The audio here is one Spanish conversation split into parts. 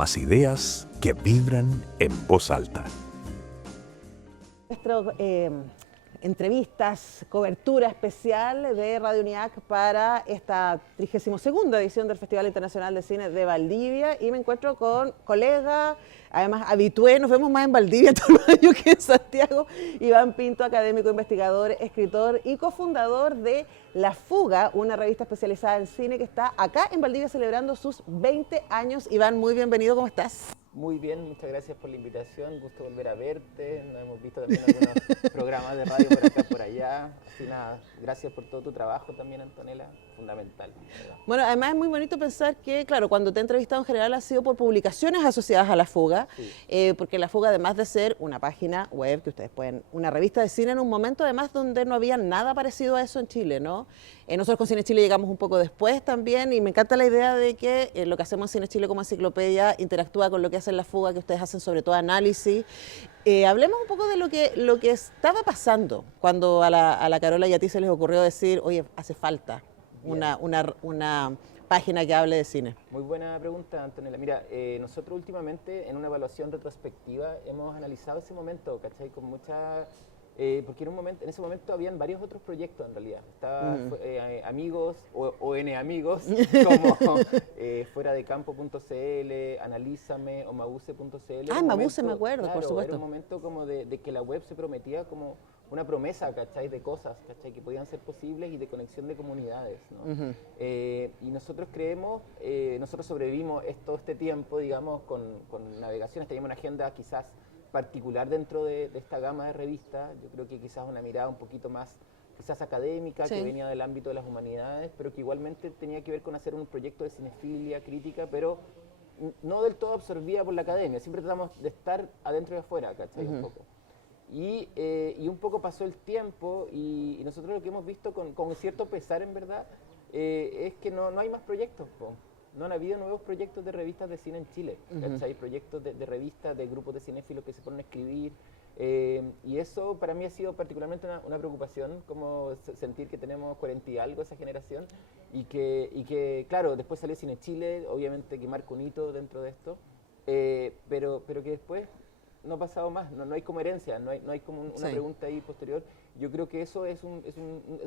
más ideas que vibran en voz alta. Nuestras entrevistas, cobertura especial de Radio UNIAC para esta 32ª edición del Festival Internacional de Cine de Valdivia, y me encuentro con colegas, además habitué, nos vemos más en Valdivia todos los años que en Santiago, Iván Pinto, académico, investigador, escritor y cofundador de La Fuga, una revista especializada en cine que está acá en Valdivia celebrando sus 20 años. Iván, muy bienvenido, ¿cómo estás? Muy bien, muchas gracias por la invitación, gusto volver a verte, nos hemos visto también en algunos programas de radio por acá, por allá, así nada, gracias por todo tu trabajo también, Antonella, fundamental. Bueno, además es muy bonito pensar que, claro, cuando te he entrevistado en general ha sido por publicaciones asociadas a La Fuga, sí. Porque La Fuga, además de ser una página web que ustedes pueden, una revista de cine en un momento además donde no había nada parecido a eso en Chile, ¿no? Nosotros con Cine Chile llegamos un poco después también, y me encanta la idea de que lo que hacemos en Cine Chile como enciclopedia interactúa con lo que hace La Fuga, que ustedes hacen sobre todo análisis. Hablemos un poco de lo que estaba pasando cuando a la Carola y a ti se les ocurrió decir, oye, hace falta una página que hable de cine. Muy buena pregunta, Antonella. Mira, nosotros últimamente en una evaluación retrospectiva hemos analizado ese momento, ¿cachai? Con mucha... porque en ese momento habían varios otros proyectos en realidad. Estaba Amigos o N Amigos, como Fuera de Campo.cl, Analízame o Mabuse.cl. Ah, Mabuse me acuerdo, claro, por supuesto. Era un momento como de que la web se prometía como una promesa, ¿cachai? De cosas, ¿cachai? Que podían ser posibles y de conexión de comunidades, ¿no? Y nosotros creemos, nosotros sobrevivimos todo este tiempo, digamos, con navegaciones, teníamos una agenda quizás particular dentro de esta gama de revistas. Yo creo que quizás una mirada un poquito más quizás académica, sí, que venía del ámbito de las humanidades, pero que igualmente tenía que ver con hacer un proyecto de cinefilia, crítica, pero no del todo absorbida por la academia. Siempre tratamos de estar adentro y afuera, ¿cachai? Un poco. Y un poco pasó el tiempo y nosotros lo que hemos visto con cierto pesar, en verdad, es que no hay más proyectos, po. No han habido nuevos proyectos de revistas de cine en Chile, ¿cachai? Proyectos de revistas, de grupos de cinéfilos que se ponen a escribir, y eso para mí ha sido particularmente una preocupación, como sentir que tenemos 40 y algo esa generación, y que claro, después salió Cine Chile, obviamente que marca un hito dentro de esto, pero que después no ha pasado más, no hay como herencia, no hay como una pregunta ahí posterior. Yo creo que eso es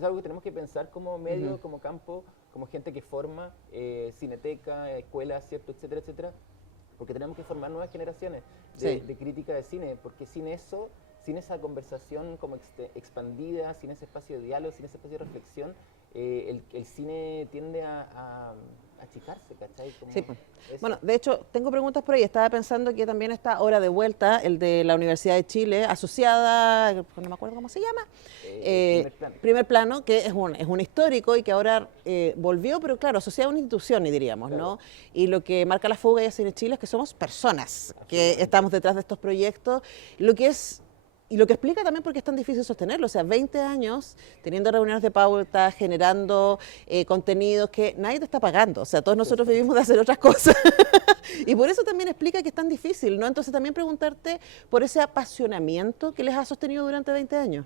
algo que tenemos que pensar como medio, como campo, como gente que forma, cineteca, escuelas, ¿cierto? Etcétera, etcétera, porque tenemos que formar nuevas generaciones de crítica de cine, porque sin eso, sin esa conversación como expandida, sin ese espacio de diálogo, sin ese espacio de reflexión, el cine tiende a achicarse, ¿cachai? Sí. Bueno, de hecho, tengo preguntas por ahí. Estaba pensando que también está Hora de Vuelta, el de la Universidad de Chile, asociada, no me acuerdo cómo se llama, Primer Plano, que es un histórico y que ahora volvió, pero claro, asociado a una institución, diríamos, claro, ¿no? Y lo que marca La Fuga y Cine Chile es que somos personas que estamos detrás de estos proyectos, y lo que explica también por qué es tan difícil sostenerlo, o sea, 20 años teniendo reuniones de pauta, generando contenidos que nadie te está pagando, o sea, todos nosotros vivimos de hacer otras cosas, y por eso también explica que es tan difícil, ¿no? Entonces también preguntarte por ese apasionamiento que les ha sostenido durante 20 años.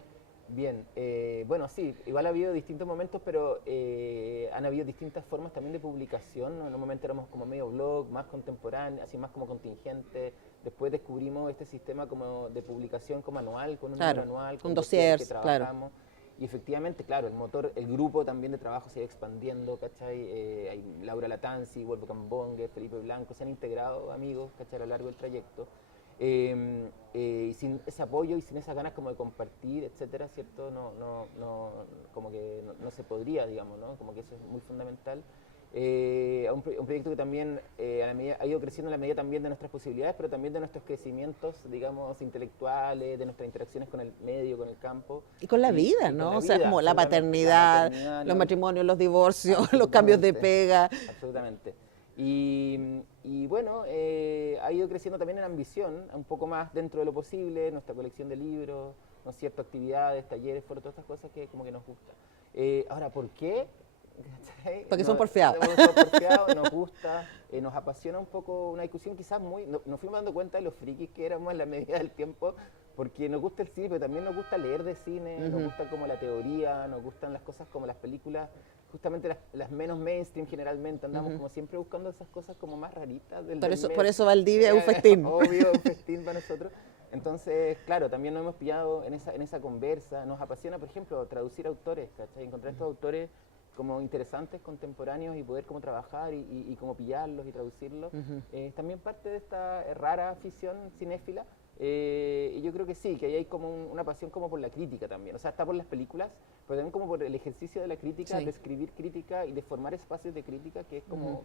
Bien, bueno, sí, igual ha habido distintos momentos, pero han habido distintas formas también de publicación, ¿no? En un momento éramos como medio blog, más contemporáneo, así más como contingente. Después descubrimos este sistema como de publicación como anual, con un número anual, con dossiers que trabajamos. Claro. Y efectivamente, claro, el grupo también de trabajo se ha ido expandiendo, ¿cachai? Hay Laura Latanzi, Wolfgang Bonge, Felipe Blanco, se han integrado amigos, ¿cachai? A lo largo del trayecto. Y sin ese apoyo y sin esas ganas como de compartir, etcétera, ¿cierto? Como que no se podría, digamos, ¿no? Como que eso es muy fundamental. Un proyecto que también ha ido creciendo en la medida también de nuestras posibilidades, pero también de nuestros crecimientos, digamos, intelectuales, de nuestras interacciones con el medio, con el campo. Y con la vida, ¿no? O sea, como la paternidad, los matrimonios, los divorcios, los cambios de pega. Absolutamente. Y bueno, ha ido creciendo también en ambición, un poco más dentro de lo posible, nuestra colección de libros, ¿no? Ciertas actividades, talleres, todas estas cosas que como que nos gusta. Ahora, ¿por qué? Porque son porfiados. Son porfiados, nos gusta, nos apasiona un poco una discusión quizás nos fuimos dando cuenta de los frikis que éramos en la medida del tiempo, porque nos gusta el cine, pero también nos gusta leer de cine, nos gusta como la teoría, nos gustan las cosas como las películas justamente las menos mainstream generalmente, andamos como siempre buscando esas cosas como más raritas del Por eso Valdivia es un festín. Obvio, un festín para nosotros. Entonces, claro, también nos hemos pillado en esa conversa. Nos apasiona, por ejemplo, traducir autores, ¿cachai? Encontrar estos autores como interesantes, contemporáneos y poder como trabajar y como pillarlos y traducirlos. También parte de esta rara afición cinéfila. Y yo creo que sí, que ahí hay como una pasión como por la crítica también. O sea, está por las películas, pero también como por el ejercicio de la crítica, de escribir crítica y de formar espacios de crítica, que es como,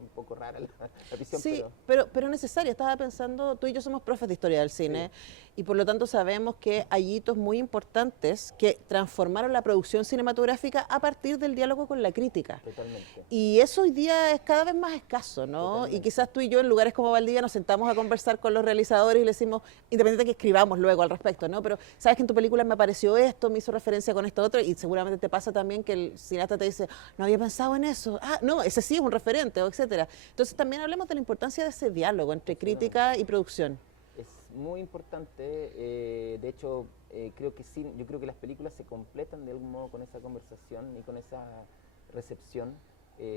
un poco rara la visión. Sí, pero necesaria. Estaba pensando, tú y yo somos profes de historia del cine y por lo tanto sabemos que hay hitos muy importantes que transformaron la producción cinematográfica a partir del diálogo con la crítica. Totalmente. Y eso hoy día es cada vez más escaso, ¿no? Totalmente. Y quizás tú y yo en lugares como Valdivia nos sentamos a conversar con los realizadores y le decimos, independiente de que escribamos luego al respecto, ¿no? Pero sabes que en tu película me apareció esto, me hizo referencia con esto otro, y seguramente te pasa también que el cineasta te dice, no había pensado en eso, no, ese sí es un referente, etcétera. Entonces también hablemos de la importancia de ese diálogo entre crítica y producción. Es muy importante, de hecho, creo que sí, yo creo que las películas se completan de algún modo con esa conversación y con esa recepción,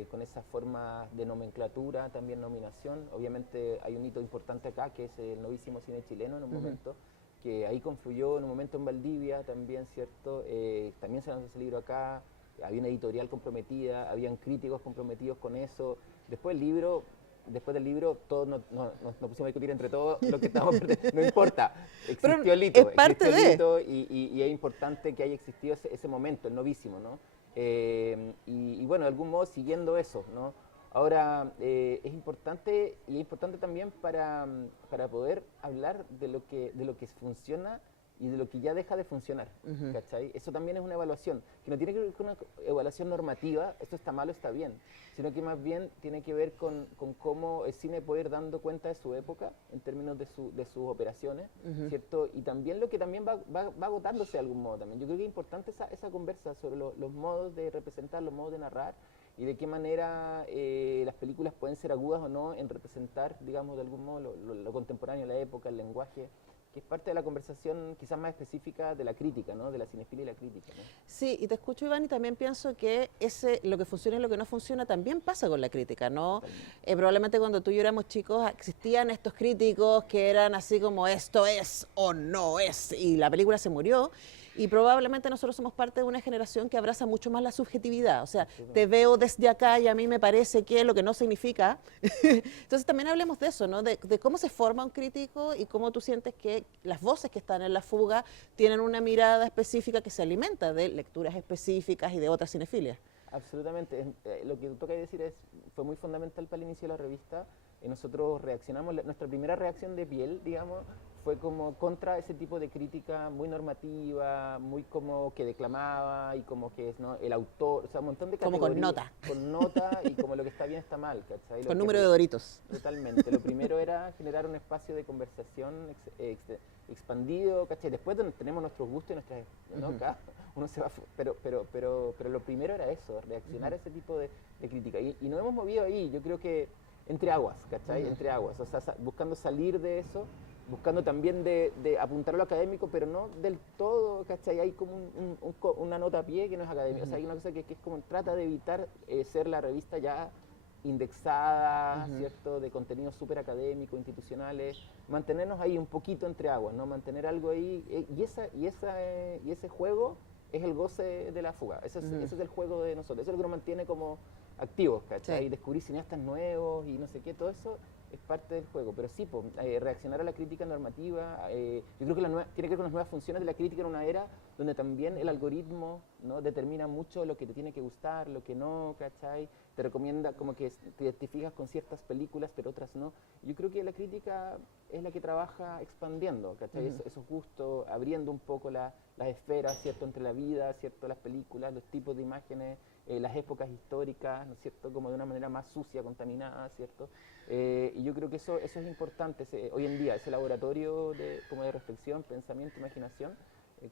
con esa forma de nomenclatura, también nominación. Obviamente hay un hito importante acá, que es el novísimo cine chileno en un momento, que ahí confluyó en un momento en Valdivia también, ¿cierto? También se lanzó ese libro acá, había una editorial comprometida, habían críticos comprometidos con eso. Después del libro, todos nos pusimos a discutir entre todos lo que estábamos no importa, existió el hito, es parte y es importante que haya existido ese momento, el novísimo, ¿no? Y bueno, de algún modo siguiendo eso, ¿no? Ahora, es importante también para poder hablar de lo que funciona y de lo que ya deja de funcionar, ¿cachai? Eso también es una evaluación, que no tiene que ver con una evaluación normativa, esto está mal o está bien, sino que más bien tiene que ver con cómo el cine puede ir dando cuenta de su época en términos de sus operaciones, ¿cierto? Y también lo que también va agotándose de algún modo también. Yo creo que es importante esa conversa sobre los modos de representar, los modos de narrar, y de qué manera las películas pueden ser agudas o no en representar, digamos, de algún modo lo contemporáneo, la época, el lenguaje, que es parte de la conversación quizás más específica de la crítica, ¿no? De la cinefilia y la crítica, ¿no? Sí, y te escucho, Iván, y también pienso que lo que funciona y lo que no funciona también pasa con la crítica, ¿no? Probablemente cuando tú y yo éramos chicos existían estos críticos que eran así como esto es o no es, y la película se murió. Y probablemente nosotros somos parte de una generación que abraza mucho más la subjetividad. O sea, te veo desde acá y a mí me parece que lo que no significa. Entonces también hablemos de eso, ¿no? De cómo se forma un crítico y cómo tú sientes que las voces que están en la fuga tienen una mirada específica que se alimenta de lecturas específicas y de otras cinefilias. Absolutamente. Lo que toca decir fue muy fundamental para el inicio de la revista. Nosotros reaccionamos, nuestra primera reacción de piel, digamos, fue como contra ese tipo de crítica muy normativa, muy como que declamaba y como que es, ¿no? El autor, o sea, un montón de categorías. Como con nota. Con nota y como lo que está bien está mal, ¿cachai? Con número de Doritos. Totalmente. Lo primero era generar un espacio de conversación expandido, ¿cachai? Después tenemos nuestros gustos y nuestras, ¿no? Cada uno se va, pero lo primero era eso, reaccionar a ese tipo de crítica. Y nos hemos movido ahí, yo creo que entre aguas, ¿cachai? Entre aguas, o sea, buscando salir de eso, buscando también de apuntar a lo académico, pero no del todo, ¿cachai? Hay como una nota a pie que no es académica, o sea, hay una cosa que es como trata de evitar ser la revista ya indexada, ¿cierto? De contenidos súper académicos, institucionales, mantenernos ahí un poquito entre aguas, ¿no? Mantener algo ahí, y ese juego es el goce de la fuga, ese es el juego de nosotros, eso es lo que nos mantiene como activos, ¿cachai? Sí. Descubrir cineastas nuevos y no sé qué, todo eso es parte del juego, pero sí, reaccionar a la crítica normativa, yo creo que tiene que ver con las nuevas funciones de la crítica en una era donde también el algoritmo, ¿no? Determina mucho lo que te tiene que gustar, lo que no, ¿cachai? Te recomienda como que te identificas con ciertas películas, pero otras no. Yo creo que la crítica es la que trabaja expandiendo, ¿cachai? Esos gustos, abriendo un poco las esferas, ¿cierto? Entre la vida, ¿cierto? Las películas, los tipos de imágenes, las épocas históricas, ¿no es cierto? Como de una manera más sucia, contaminada, ¿cierto? Y yo creo que eso es importante hoy en día, ese laboratorio como de reflexión, pensamiento, imaginación.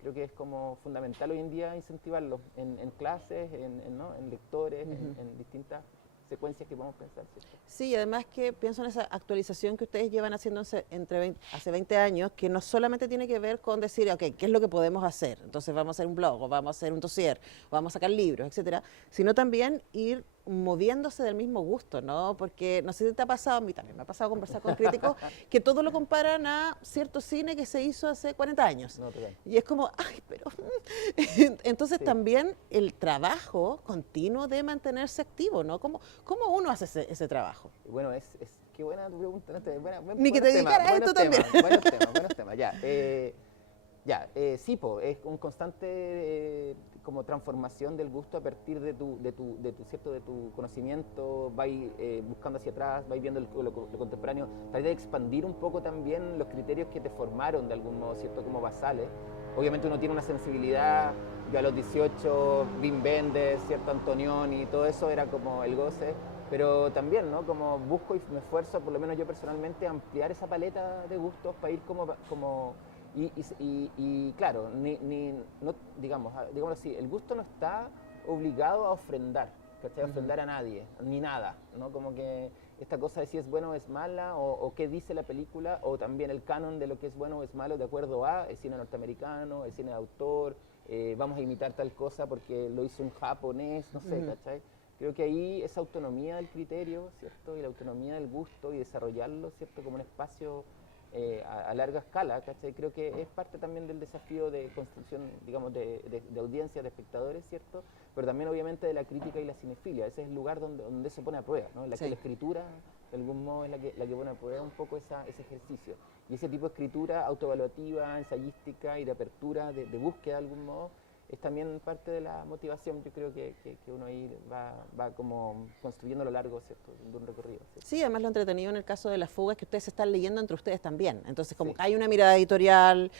Creo que es como fundamental hoy en día incentivarlo en clases, ¿no? En lectores, en distintas secuencias que podemos pensar, ¿cierto? Sí, además que pienso en esa actualización que ustedes llevan haciendo hace 20 años, que no solamente tiene que ver con decir, ok, ¿qué es lo que podemos hacer? Entonces vamos a hacer un blog, o vamos a hacer un dossier, o vamos a sacar libros, etcétera, sino también ir moviéndose del mismo gusto, ¿no? Porque no sé si te ha pasado, a mí también me ha pasado conversar con críticos que todo lo comparan a cierto cine que se hizo hace 40 años. No, total. Y es como, ay, pero... Entonces Sí. también el trabajo continuo de mantenerse activo, ¿no? ¿Cómo uno hace ese trabajo? Bueno, qué buena tu pregunta. Ni que te dedicaras a esto también. Buenos temas, ya. Sí, es un constante como transformación del gusto a partir de tu conocimiento, vais buscando hacia atrás, vais viendo lo contemporáneo, tratar de expandir un poco también los criterios que te formaron de algún modo, ¿cierto? Como basales. Obviamente uno tiene una sensibilidad, yo a los 18, Wim Wenders, ¿cierto? Antonioni, todo eso era como el goce, pero también, ¿no? Como busco y me esfuerzo, por lo menos yo personalmente, a ampliar esa paleta de gustos para ir y claro, no, digamos así, el gusto no está obligado a ofrendar, ¿cachai? A ofrendar a nadie, ni nada, ¿no? Como que esta cosa de si es bueno o es mala, o qué dice la película, o también el canon de lo que es bueno o es malo de acuerdo a el cine norteamericano, el cine de autor, vamos a imitar tal cosa porque lo hizo un japonés, no sé, ¿cachai? Creo que ahí esa autonomía del criterio, ¿cierto? Y la autonomía del gusto y desarrollarlo, ¿cierto? Como un espacio a larga escala, ¿cachai? Creo que es parte también del desafío de construcción, digamos, de audiencia, de espectadores, ¿cierto? Pero también obviamente de la crítica y la cinefilia. Ese es el lugar donde se pone a prueba, ¿no? En la que la escritura, de algún modo, es la que pone a prueba un poco ese ejercicio. Y ese tipo de escritura autoevaluativa, ensayística y de apertura, de búsqueda de algún modo, es también parte de la motivación, yo creo que uno ahí va como construyendo a lo largo, ¿cierto? De un recorrido. ¿Cierto? Sí, además lo entretenido en el caso de las fugas es que ustedes se están leyendo entre ustedes también. Entonces, como Sí. hay una mirada editorial,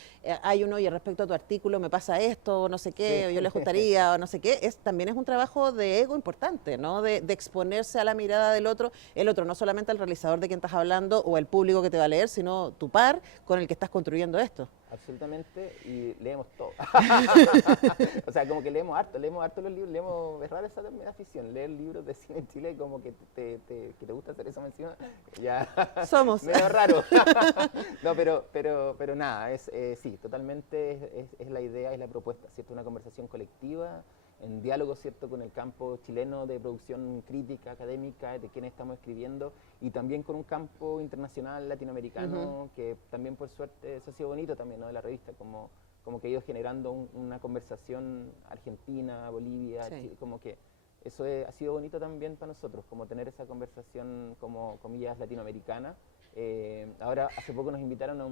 hay uno, oye, respecto a tu artículo me pasa esto, no sé qué, Sí. o yo le gustaría, o no sé qué. También es un trabajo de ego importante, ¿no? De exponerse a la mirada del otro. El otro, no solamente al realizador de quien estás hablando o el público que te va a leer, sino tu par con el que estás construyendo esto. Absolutamente, y leemos todo. O sea, como que leemos harto los libros, es rara esa también afición, leer libros de cine en Chile, como que te gusta hacer eso encima, ya. Somos. Medio raro. No, pero nada, sí, totalmente es la idea, es la propuesta, ¿cierto? Una conversación colectiva, en diálogo, ¿cierto?, con el campo chileno de producción crítica, académica, de quienes estamos escribiendo, y también con un campo internacional latinoamericano, que también por suerte, eso ha sido bonito también, ¿no?, de la revista, como que ha ido generando una conversación Argentina, Bolivia, Sí. Chile, como que eso ha sido bonito también para nosotros, como tener esa conversación, como comillas, latinoamericana. Ahora, hace poco nos invitaron a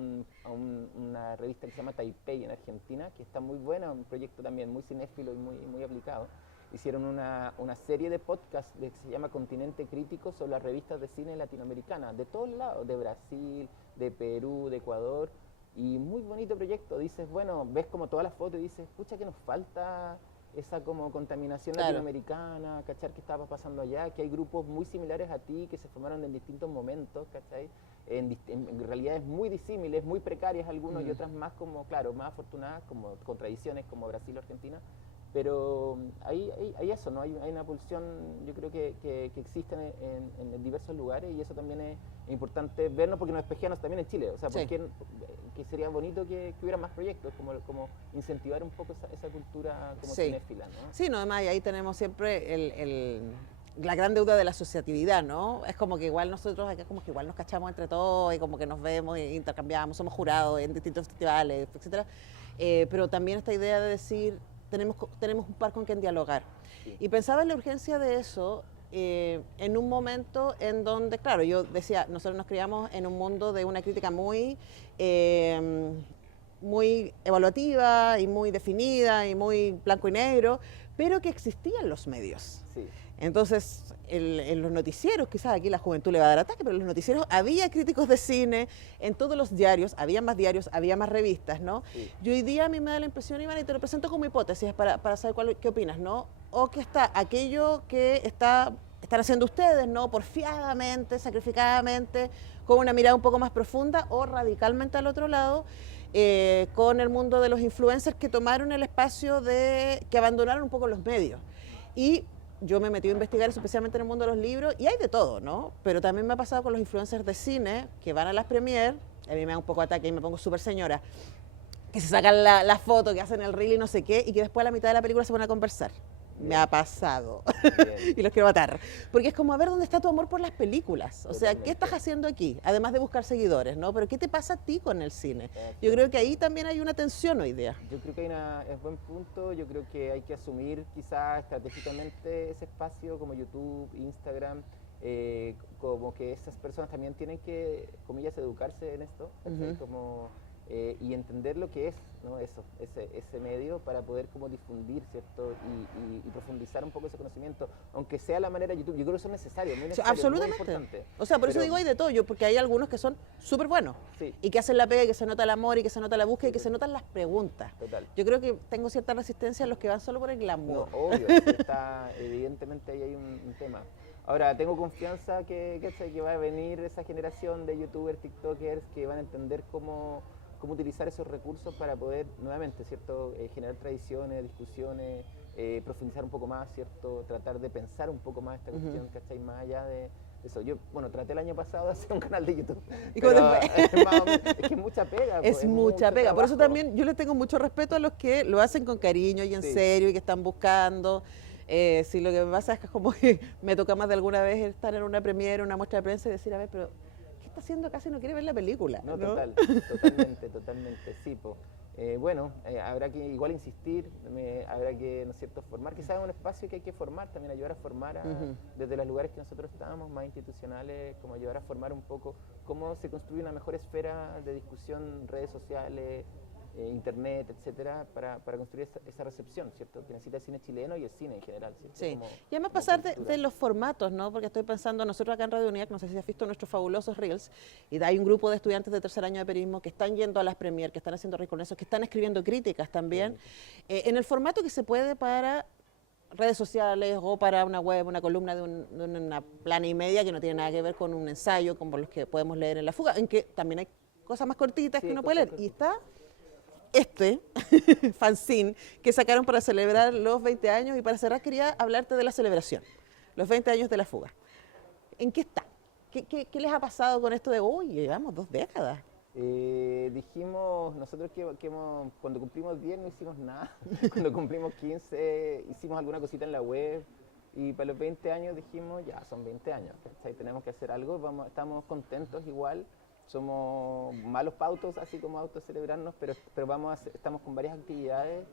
una revista que se llama Taipei en Argentina, que está muy buena, un proyecto también muy cinéfilo y muy aplicado. Hicieron una serie de podcasts que se llama Continente Crítico sobre las revistas de cine latinoamericanas, de todos lados, de Brasil, de Perú, de Ecuador, y muy bonito proyecto. Dices, bueno, ves como todas las fotos y dices, pucha, que nos falta esa como contaminación latinoamericana, ¿cachai? ¿Qué estaba pasando allá? Que hay grupos muy similares a ti que se formaron en distintos momentos, ¿cachai? En realidades muy disímiles, muy precarias algunos y otras más como, claro, más afortunadas, como con tradiciones como Brasil o Argentina. Pero hay eso, ¿no? Hay una pulsión, yo creo que existe en diversos lugares, y eso también es importante vernos porque nos espejeamos también en Chile. O sea, porque que sería bonito que hubiera más proyectos, como incentivar un poco esa cultura como cinéfila, ¿no? Sí, no, además, y ahí tenemos siempre la gran deuda de la asociatividad, ¿no? Es como que igual nosotros acá como que igual nos cachamos entre todos y como que nos vemos e intercambiamos, somos jurados en distintos festivales, etcétera. Pero también esta idea de decir, tenemos un par con quien dialogar. Sí. Y pensaba en la urgencia de eso en un momento en donde, claro, yo decía, nosotros nos criamos en un mundo de una crítica muy evaluativa y muy definida y muy blanco y negro, pero que existían los medios. Sí. Entonces, en los noticieros, quizás aquí la juventud le va a dar ataque, pero en los noticieros había críticos de cine, en todos los diarios, había más revistas, ¿no? Sí. Y hoy día a mí me da la impresión, Iván, y te lo presento como hipótesis para saber qué opinas, ¿no? O que está aquello que están haciendo ustedes, ¿no? Porfiadamente, sacrificadamente, con una mirada un poco más profunda, o radicalmente al otro lado, con el mundo de los influencers que tomaron el espacio que abandonaron un poco los medios. Y yo me he metido a investigar, especialmente en el mundo de los libros, y hay de todo, ¿no? Pero también me ha pasado con los influencers de cine que van a las premiers, a mí me da un poco de ataque y me pongo súper señora, que se sacan la foto, que hacen el reel y no sé qué, y que después a la mitad de la película se van a conversar. Me ha pasado. Y los quiero matar. Porque es como a ver dónde está tu amor por las películas. O sea, ¿qué estás haciendo aquí? Además de buscar seguidores, ¿no? Pero ¿qué te pasa a ti con el cine? Yo creo que ahí también hay una tensión hoy día. Yo creo que es buen punto. Yo creo que hay que asumir quizás estratégicamente ese espacio como YouTube, Instagram, como que esas personas también tienen que, comillas, educarse en esto, como, y entender lo que es, ¿no? Ese medio para poder como difundir, ¿cierto? Y profundizar un poco ese conocimiento, aunque sea la manera de YouTube. Yo creo que eso es necesario, muy necesario, absolutamente. muy importante. O sea, por eso digo hay de todo, porque hay algunos que son súper buenos y que hacen la pega y que se nota el amor y que se nota la búsqueda y que se notan las preguntas. Total. Yo creo que tengo cierta resistencia a los que van solo por el glamour. No, obvio, evidentemente ahí hay un tema. Ahora, tengo confianza que va a venir esa generación de youtubers, tiktokers que van a entender cómo utilizar esos recursos para poder nuevamente, ¿cierto? Generar tradiciones, discusiones, profundizar un poco más, ¿cierto? Tratar de pensar un poco más esta cuestión, ¿cachai? Más allá de eso. Yo, bueno, traté el año pasado de hacer un canal de YouTube. ¿Y cómo te fue? Es que es mucha pega. Es mucha pega. Por eso trabajo. también yo le tengo mucho respeto a los que lo hacen con cariño y en serio y que están buscando. Sí, lo que me pasa es que como que me toca más de alguna vez estar en una premiere, una muestra de prensa y decir, a ver, pero ¿qué está haciendo acá si no quiere ver la película? No, ¿no? totalmente, sí. Bueno, habrá que igual insistir, habrá que, ¿no es cierto?, formar, quizás es un espacio que hay que formar, también ayudar a formar desde los lugares que nosotros estamos, más institucionales, como ayudar a formar un poco cómo se construye una mejor esfera de discusión, redes sociales, internet, etcétera, para construir esa recepción, ¿cierto? Que necesita el cine chileno y el cine en general, ¿cierto? Sí, como, y además pasar de los formatos, ¿no? Porque estoy pensando, nosotros acá en Radio UNIAC, no sé si has visto nuestros fabulosos reels, y hay un grupo de estudiantes de tercer año de periodismo que están yendo a las premier, que están haciendo reconocimientos, que están escribiendo críticas también, en el formato que se puede para redes sociales o para una web, una columna de una plana y media que no tiene nada que ver con un ensayo como los que podemos leer en La Fuga, en que también hay cosas más cortitas que uno puede leer, y está fanzine que sacaron para celebrar los 20 años y para cerrar quería hablarte de la celebración, los 20 años de La Fuga. ¿En qué está? ¿Qué les ha pasado con esto de, uy, llevamos 2 décadas? Dijimos, nosotros cuando cumplimos 10 no hicimos nada, cuando cumplimos 15 hicimos alguna cosita en la web y para los 20 años dijimos, ya son 20 años, ¿cachai? Tenemos que hacer algo, estamos contentos igual. Somos malos pautos, así como autocelebrarnos, pero estamos con varias actividades.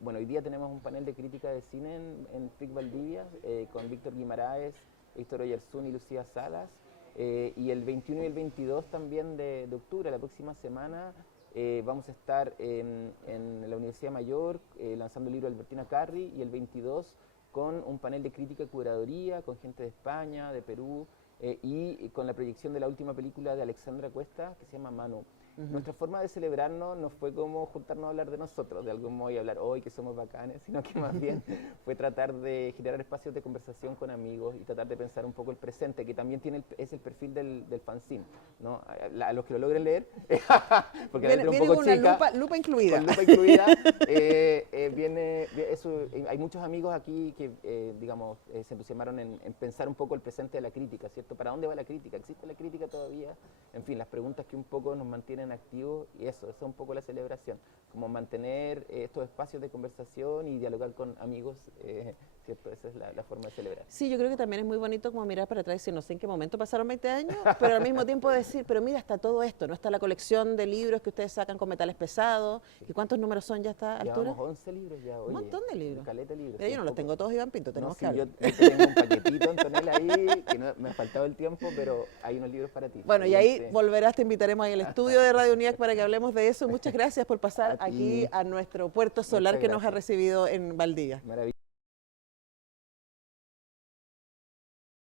Bueno, hoy día tenemos un panel de crítica de cine en FIC Valdivia, con Víctor Guimaraes, Héctor Oyarzún y Lucía Salas. Y el 21 y el 22 también de octubre, la próxima semana, vamos a estar en la Universidad Mayor lanzando el libro de Albertina Carri, y el 22 con un panel de crítica y curaduría, con gente de España, de Perú, y con la proyección de la última película de Alexandra Cuesta, que se llama Mano. Nuestra forma de celebrarnos no fue como juntarnos a hablar de nosotros, de algún modo y hablar hoy que somos bacanes, sino que más bien fue tratar de generar espacios de conversación con amigos y tratar de pensar un poco el presente, que también es el perfil del fanzine, ¿no? A los que lo logren leer, porque la letra es un poco una chica, lupa incluida. con lupa incluida, hay muchos amigos aquí que, digamos, se entusiasmaron en pensar un poco el presente de la crítica, ¿cierto? ¿Para dónde va la crítica? ¿Existe la crítica todavía? En fin, las preguntas que un poco nos mantienen activos, y eso es un poco la celebración, como mantener estos espacios de conversación y dialogar con amigos, ¿cierto? Esa es la forma de celebrar. Sí, yo creo que también es muy bonito como mirar para atrás y decir, no sé en qué momento pasaron 20 años, pero al mismo tiempo decir, pero mira, está todo esto, ¿no? Está la colección de libros que ustedes sacan con metales pesados, ¿y cuántos números son ya a esta altura? Llevamos 11 libros ya, oye. Un montón de libros. Caleta de libros. Pero yo no los tengo todos, Iván Pinto, tenemos que hablar. Yo tengo un paquetito, Antonella, ahí, que no, me ha faltado el tiempo, pero hay unos libros para ti. Bueno, y ahí volverás, te invitaremos ahí al estudio de Radio UNIAC para que hablemos de eso. Muchas gracias por pasar aquí a nuestro puerto solar que nos ha recibido en Valdivia. Maravilloso.